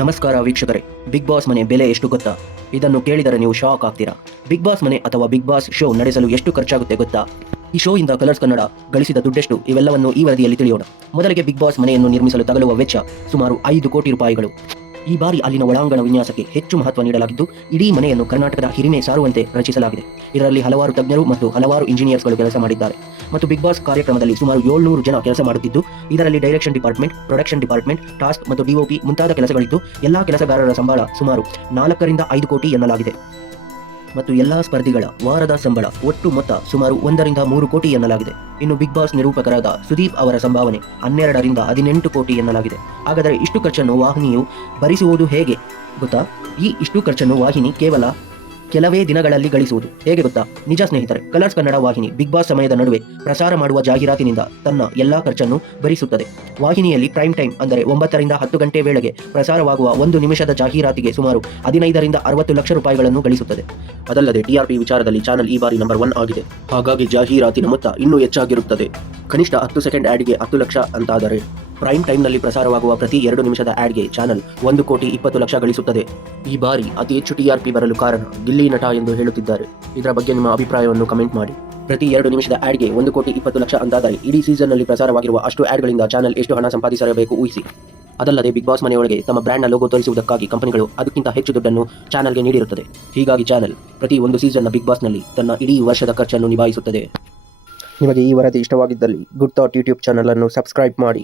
ನಮಸ್ಕಾರ ವೀಕ್ಷಕರೇ, big boss ಮನೆ ಬೆಲೆ ಎಷ್ಟು ಗೊತ್ತಾ? ಇದನ್ನು ಕೇಳಿದರೆ ನೀವು ಶಾಕ್ ಆಗ್ತೀರಾ. ಬಿಗ್ ಬಾಸ್ ಮನೆ ಅಥವಾ ಬಿಗ್ ಬಾಸ್ ಶೋ ನಡೆಸಲು ಎಷ್ಟು ಖರ್ಚಾಗುತ್ತೆ ಗೊತ್ತಾ? ಈ ಶೋ ಇಂದ ಕಲರ್ಸ್ ಕನ್ನಡ ಗಳಿಸಿದ ದುಡ್ಡೆಷ್ಟು ಇವೆಲ್ಲವನ್ನು ಈ ವರದಿಯಲ್ಲಿ ತಿಳಿಯೋಣ. ಮೊದಲಿಗೆ ಬಿಗ್ ಬಾಸ್ ಮನೆಯನ್ನು ನಿರ್ಮಿಸಲು ತಗಲುವ ವೆಚ್ಚ ಸುಮಾರು 5 ಕೋಟಿ ರೂಪಾಯಿಗಳು. ಈ ಬಾರಿ ಅಲ್ಲಿನ ಒಳಾಂಗಣ ವಿನ್ಯಾಸಕ್ಕೆ ಹೆಚ್ಚು ಮಹತ್ವ ನೀಡಲಾಗಿದ್ದು, ಇಡೀ ಮನೆಯನ್ನು ಕರ್ನಾಟಕದ ಹಿರಿಮೆ ಸಾರುವಂತೆ ರಚಿಸಲಾಗಿದೆ. ಇದರಲ್ಲಿ ಹಲವಾರು ತಜ್ಞರು ಮತ್ತು ಹಲವಾರು ಇಂಜಿನಿಯರ್ಸ್ಗಳು ಕೆಲಸ ಮಾಡಿದ್ದಾರೆ. ಮತ್ತು ಬಿಗ್ ಬಾಸ್ ಕಾರ್ಯಕ್ರಮದಲ್ಲಿ ಸುಮಾರು 700 ಜನ ಕೆಲಸ ಮಾಡುತ್ತಿದ್ದು, ಇದರಲ್ಲಿ direction department, production department, task ಮತ್ತು ಡಿಒಪಿ ಮುಂತಾದ ಕೆಲಸಗಳಿದ್ದು, ಎಲ್ಲಾ ಕೆಲಸಗಾರರ ಸಂಬಳ ಸುಮಾರು 4 ರಿಂದ 5 ಕೋಟಿ ಎನ್ನಲಾಗಿದೆ. ಮತ್ತು ಎಲ್ಲಾ ಸ್ಪರ್ಧಿಗಳ ವಾರದ ಸಂಬಳ ಒಟ್ಟು ಮೊತ್ತ ಸುಮಾರು 1 ರಿಂದ 3 ಕೋಟಿ ಎನ್ನಲಾಗಿದೆ. ಇನ್ನು ಬಿಗ್ ಬಾಸ್ ನಿರೂಪಕರಾದ ಸುದೀಪ್ ಅವರ ಸಂಭಾವನೆ 12 ರಿಂದ 18 ಕೋಟಿ ಎನ್ನಲಾಗಿದೆ. ಹಾಗಾದರೆ ಇಷ್ಟು ಖರ್ಚನ್ನು ವಾಹಿನಿಯು ಭರಿಸುವುದು ಹೇಗೆ ಗೊತ್ತಾ? ಇಷ್ಟು ಖರ್ಚನ್ನು ವಾಹಿನಿ ಕೇವಲ ಕೆಲವೇ ದಿನಗಳಲ್ಲಿ ಗಳಿಸುವುದು ಹೇಗೆ ಗೊತ್ತಾ? ನಿಜ ಸ್ನೇಹಿತರೆ, ಕಲರ್ಸ್ ಕನ್ನಡ ವಾಹಿನಿ ಬಿಗ್ ಬಾಸ್ ಸಮಯದ ನಡುವೆ ಪ್ರಸಾರ ಮಾಡುವ ಜಾಹೀರಾತಿನಿಂದ ತನ್ನ ಎಲ್ಲಾ ಖರ್ಚನ್ನು ಭರಿಸುತ್ತದೆ. ವಾಹಿನಿಯಲ್ಲಿ ಪ್ರೈಮ್ ಟೈಮ್ ಅಂದರೆ 9 ರಿಂದ 10 ಗಂಟೆ ವೇಳೆಗೆ ಪ್ರಸಾರವಾಗುವ 1 ನಿಮಿಷದ ಜಾಹೀರಾತಿಗೆ ಸುಮಾರು 15 ರಿಂದ 60 ಲಕ್ಷ ರೂಪಾಯಿಗಳನ್ನು ಗಳಿಸುತ್ತದೆ. ಅದಲ್ಲದೆ ಟಿಆರ್ಪಿ ವಿಚಾರದಲ್ಲಿ ಚಾನಲ್ ಈ ಬಾರಿ ನಂಬರ್ 1 ಆಗಿದೆ. ಹಾಗಾಗಿ ಜಾಹೀರಾತಿನ ಮೊತ್ತ ಇನ್ನೂ ಹೆಚ್ಚಾಗಿರುತ್ತದೆ. ಕನಿಷ್ಠ 10 ಸೆಕೆಂಡ್ ಆಡ್ಗೆ 10 ಲಕ್ಷ ಅಂತಾದರೆ ಪ್ರೈಮ್ ಟೈಮ್ನಲ್ಲಿ ಪ್ರಸಾರವಾಗುವ ಪ್ರತಿ 2 ನಿಮಿಷದ ಆಡ್ಗೆ ಚಾನಲ್ 1 ಕೋಟಿ 20 ಲಕ್ಷ ಗಳಿಸುತ್ತದೆ. ಈ ಬಾರಿ ಅತಿ ಹೆಚ್ಚು ಟಿಆರ್ಪಿ ಬರಲು ಕಾರಣ ಗಿಲ್ಲಿ ನಟ ಎಂದು ಹೇಳುತ್ತಿದ್ದಾರೆ. ಇದರ ಬಗ್ಗೆ ನಿಮ್ಮ ಅಭಿಪ್ರಾಯವನ್ನು ಕಮೆಂಟ್ ಮಾಡಿ. ಪ್ರತಿ 2 ನಿಮಿಷದ ಆಡ್ಗೆ 1 ಕೋಟಿ 20 ಲಕ್ಷ ಅಂತಾದರೆ ಇಡೀ ಸೀಸನ್ನಲ್ಲಿ ಪ್ರಸಾರವಾಗಿರುವ ಅಷ್ಟು ಆಡ್ಗಳಿಂದ ಚಾನಲ್ ಎಷ್ಟು ಹಣ ಸಂಪಾದಿಸಬೇಕು ಊಹಿಸಿ. ಅದಲ್ಲದೆ ಬಿಗ್ ಬಾಸ್ ಮನೆಯೊಳಗೆ ತಮ್ಮ ಬ್ರ್ಯಾಂಡ್ನ ಲೋಗೋ ತೋರಿಸುವುದಕ್ಕಾಗಿ ಕಂಪನಿಗಳು ಅದಕ್ಕಿಂತ ಹೆಚ್ಚು ದುಡ್ಡನ್ನು ಚಾನಲ್ಗೆ ನೀಡಿರುತ್ತದೆ. ಹೀಗಾಗಿ ಚಾನಲ್ ಪ್ರತಿ ಒಂದು ಸೀಸನ್ನ ಬಿಗ್ ಬಾಸ್ನಲ್ಲಿ ತನ್ನ ಇಡೀ ವರ್ಷದ ಖರ್ಚನ್ನು ನಿಭಾಯಿಸುತ್ತದೆ. ನಿಮಗೆ ಈ ವರದಿ ಇಷ್ಟವಾಗಿದ್ದಲ್ಲಿ ಗುಡ್ ಥಾಟ್ ಯೂಟ್ಯೂಬ್ ಚಾನಲ್ ಅನ್ನು ಸಬ್ಸ್ಕ್ರೈಬ್ ಮಾಡಿ.